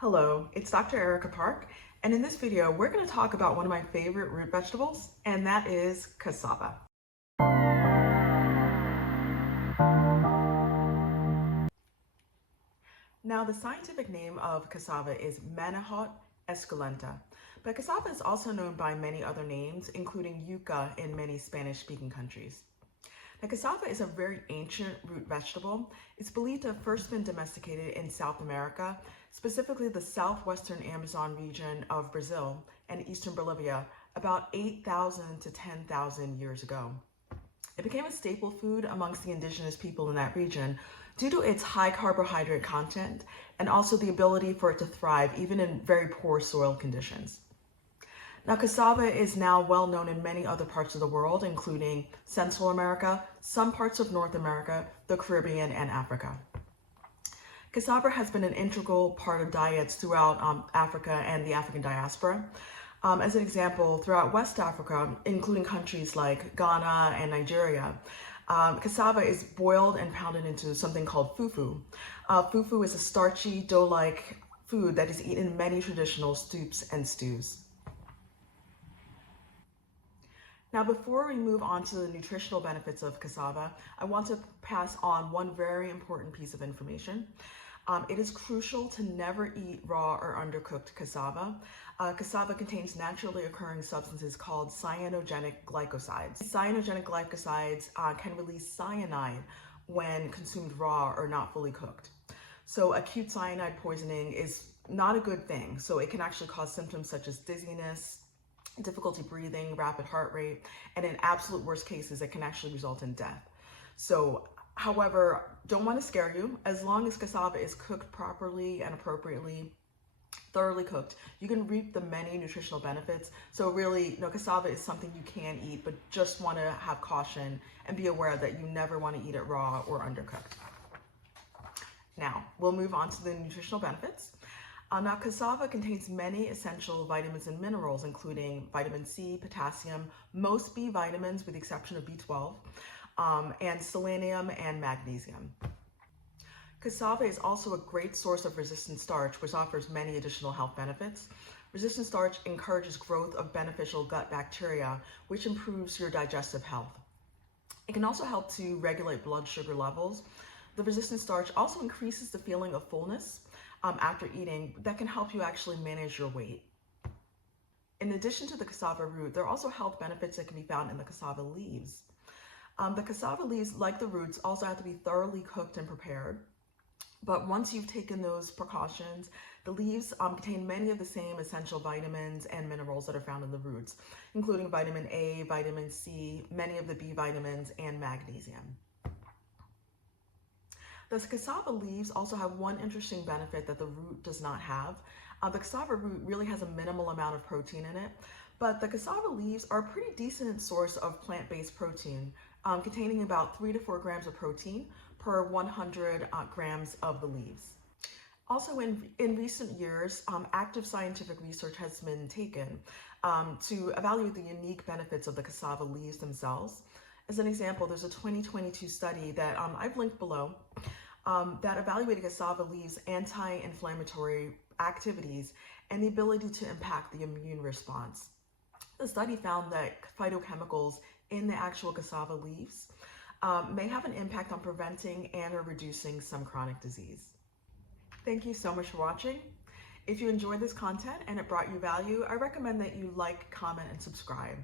Hello, it's Dr. Erica Park, and in this video, we're going to talk about one of my favorite root vegetables, and that is cassava. Now, the scientific name of cassava is Manihot esculenta, but cassava is also known by many other names, including yucca in many Spanish-speaking countries. Now, cassava is a very ancient root vegetable. It's believed to have first been domesticated in South America, specifically the southwestern Amazon region of Brazil and eastern Bolivia, about 8,000 to 10,000 years ago. It became a staple food amongst the indigenous people in that region due to its high carbohydrate content and also the ability for it to thrive even in very poor soil conditions. Now, cassava is now well known in many other parts of the world, including Central America, some parts of North America, the Caribbean, and Africa. Cassava has been an integral part of diets throughout Africa and the African diaspora. As an example, throughout West Africa, including countries like Ghana and Nigeria, cassava is boiled and pounded into something called fufu. Fufu is a starchy, dough-like food that is eaten in many traditional soups and stews. Now, before we move on to the nutritional benefits of cassava, I want to pass on one very important piece of information. It is crucial to never eat raw or undercooked cassava. Cassava contains naturally occurring substances called cyanogenic glycosides. Cyanogenic glycosides can release cyanide when consumed raw or not fully cooked. So acute cyanide poisoning is not a good thing. So it can actually cause symptoms such as dizziness, difficulty breathing, rapid heart rate, and in absolute worst cases, it can actually result in death. So, however, don't want to scare you. As long as cassava is cooked properly and appropriately, thoroughly cooked, you can reap the many nutritional benefits. So really, cassava is something you can eat, but just want to have caution and be aware that you never want to eat it raw or undercooked. Now, we'll move on to the nutritional benefits. Now, cassava contains many essential vitamins and minerals, including vitamin C, potassium, most B vitamins with the exception of B12, and selenium and magnesium. Cassava is also a great source of resistant starch, which offers many additional health benefits. Resistant starch encourages growth of beneficial gut bacteria, which improves your digestive health. It can also help to regulate blood sugar levels. The resistant starch also increases the feeling of fullness after eating. That can help you actually manage your weight. In addition to the cassava root, there are also health benefits that can be found in the cassava leaves. The cassava leaves, like the roots, also have to be thoroughly cooked and prepared. But once you've taken those precautions, the leaves contain many of the same essential vitamins and minerals that are found in the roots, including vitamin A, vitamin C, many of the B vitamins, and magnesium. The cassava leaves also have one interesting benefit that the root does not have. The cassava root really has a minimal amount of protein in it, but the cassava leaves are a pretty decent source of plant-based protein, containing about 3 to 4 grams of protein per 100 grams of the leaves. Also, in recent years, active scientific research has been taken to evaluate the unique benefits of the cassava leaves themselves. As an example, there's a 2022 study that I've linked below that evaluated cassava leaves' anti-inflammatory activities and the ability to impact the immune response. The study found that phytochemicals in the actual cassava leaves may have an impact on preventing and or reducing some chronic disease. Thank you so much for watching. If you enjoyed this content and it brought you value, I recommend that you like, comment, and subscribe.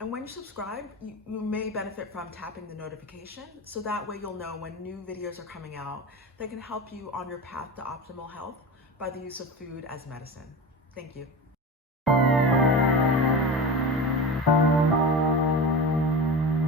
And when you subscribe, you may benefit from tapping the notification, so that way you'll know when new videos are coming out that can help you on your path to optimal health by the use of food as medicine. Thank you.